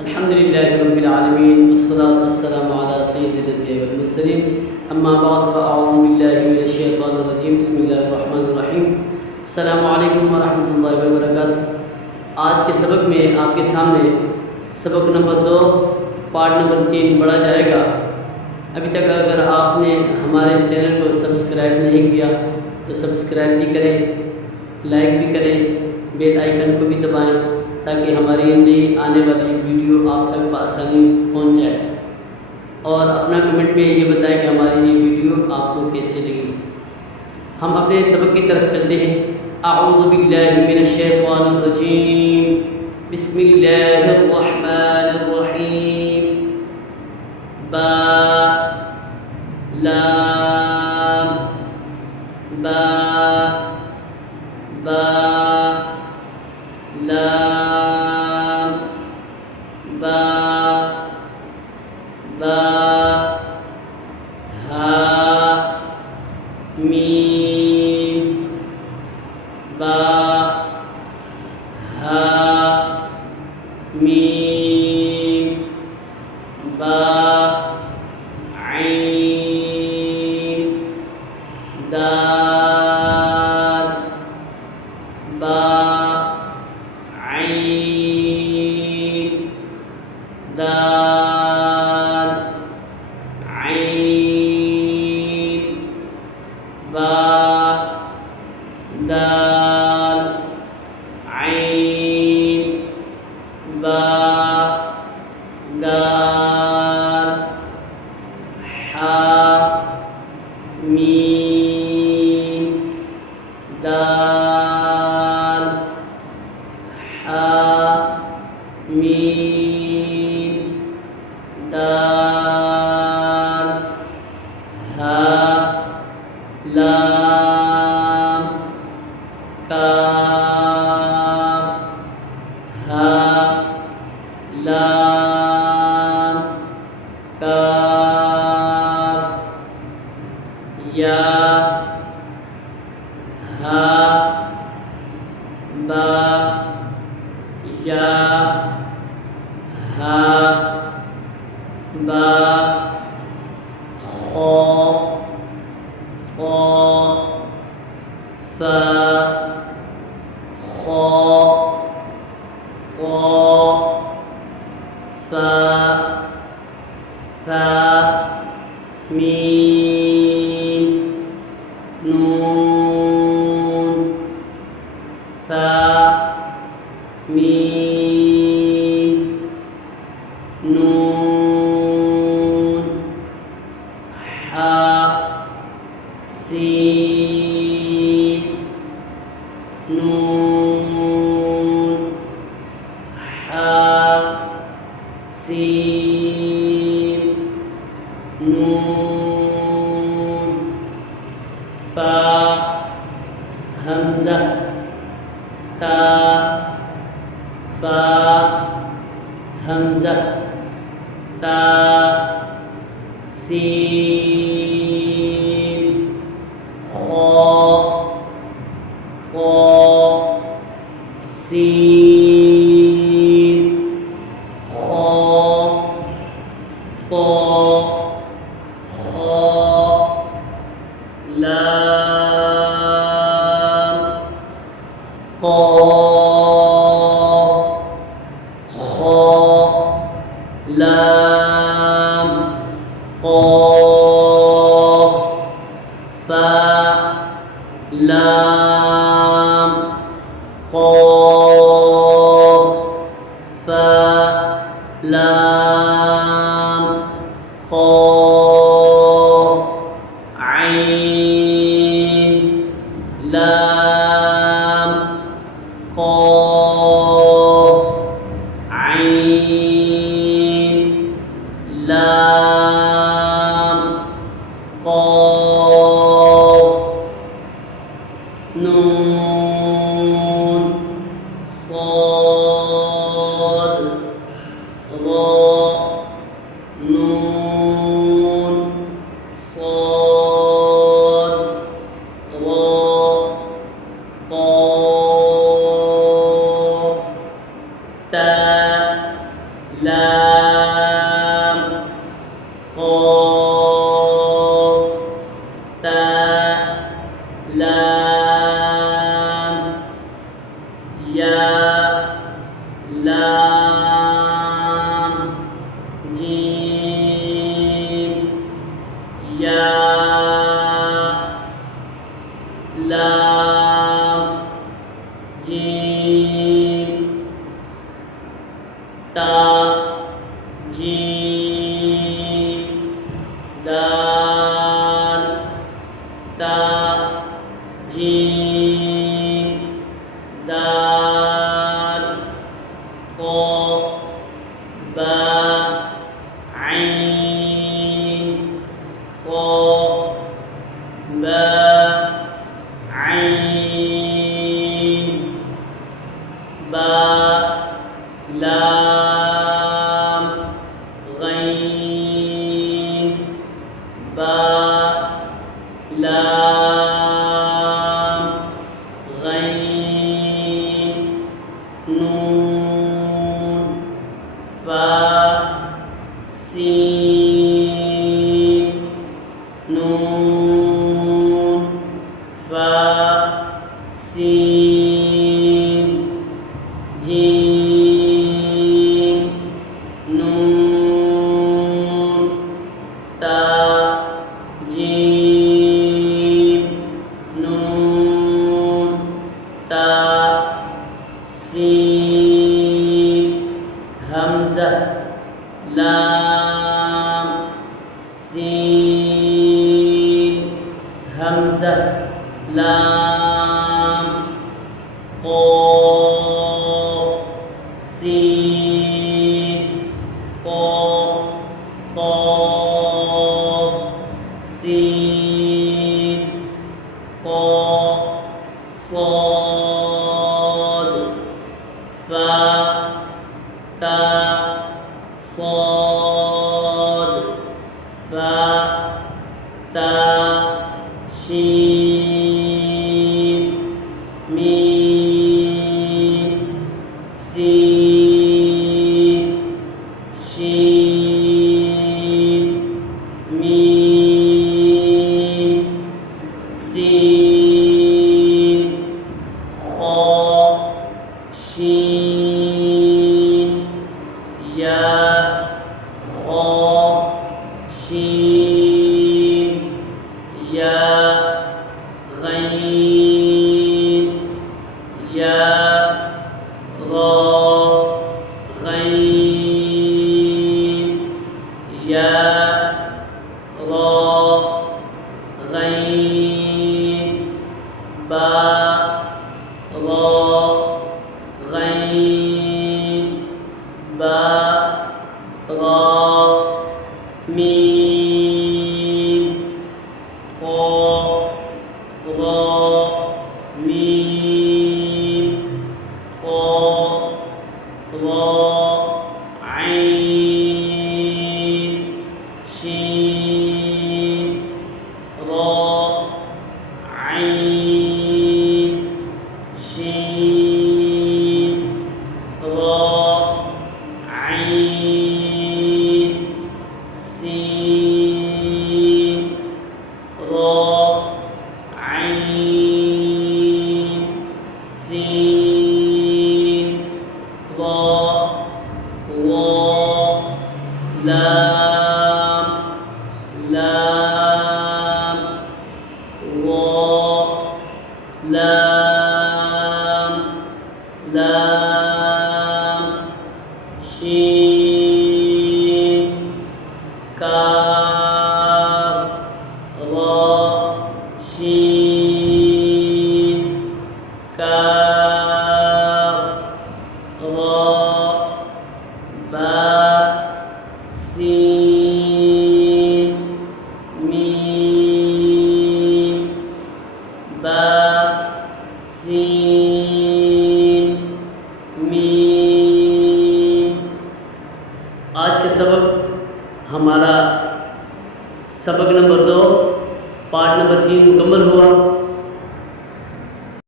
अल्हम्दुलिल्लाहि रब्बिल आलमीन वस्सलातु वस्सलामु अला सय्यिदिल अंबिया'i वल मुरसलीन अम्मा बाद फ़अऊज़ु बिल्लाहि मिनश शैतानिर रजीम बिस्मिल्लाहिर रहमानिर रहीम अस्सलामु अलैकुम व रहमतुल्लाहि व बरकातुहू। आज के सबक में आपके सामने सबक नंबर 2 पार्ट नंबर 3 पढ़ा जाएगा। अभी तक अगर आपने हमारे इस चैनल को सब्सक्राइब नहीं किया तो सब्सक्राइब भी करें, लाइक भी करें, बेल आइकन को भी दबाएं ताकि हमारी नई आने वाली वीडियो आप तक बआसानी पहुंच जाए। और अपना कमेंट में ये बताएं कि हमारी ये वीडियो आपको कैसे लगी। हम अपने सबक की तरफ चलते हैं। अऊज़ु बिल्लाहि मिनश शैतानिर रजीम बिस्मिल्लाहिर रहमानिर रहीम बा लाम बा बा लाम बा बा हा मीम बा हा मीम बा ऐन दाल बा ऐन दाल ऐन बा दाल ऐन बा दाल हा मीम दाल हा मीम दाल हा लाम काफ हा लाम काफ या हा बा या हा बा खौ क़ा फ़ा खौ क़ा फ़ा फ़ा मीम नून फ़ा मीम नून हा सीन नून हा सीन नून फ़ा हमज़ा ता फ़ा हमज़ा ता सीन खौ क़ा सीन खौ क़ा खौ लाम क़ाफ़ खौ लाम क़ाफ़ फ़ा लाम क़ाफ़ फ़ा लाम क़ाफ़ ऐन लाम क़ाफ़ ऐन लाम क़ाफ़ नून صاد रा नून صاد را قاف تا लाम क़ाफ़ ता लाम या लाम जीम या लाम जीम ता जीम दाल ता जीम दाल क़ा बा ऐन क़ा बा ऐन बा लाम गैन बा लाम गैन नून फा सीन नून फा सीन जीम नून ता जीम नून ता सीन हमज़ा लाम सीन हमज़ा लाम क़ाफ़ सीन क़ाफ़ सीन صاد فا تا صاد فا تا شين ميم سين شين ميم سين خا شين يا خا شين يا غين يا را غين يا را غين با را غين با را ميم قا را ميم قا را عين شين را عين شين را عين سين را عين سين را واو لام لام واو لام لام شين كاف را شين كاف را با سين ميم با سين ميم। आज का सबक हमारा सबक नंबर 2 पार्ट नंबर 3 मुकम्मल हुआ।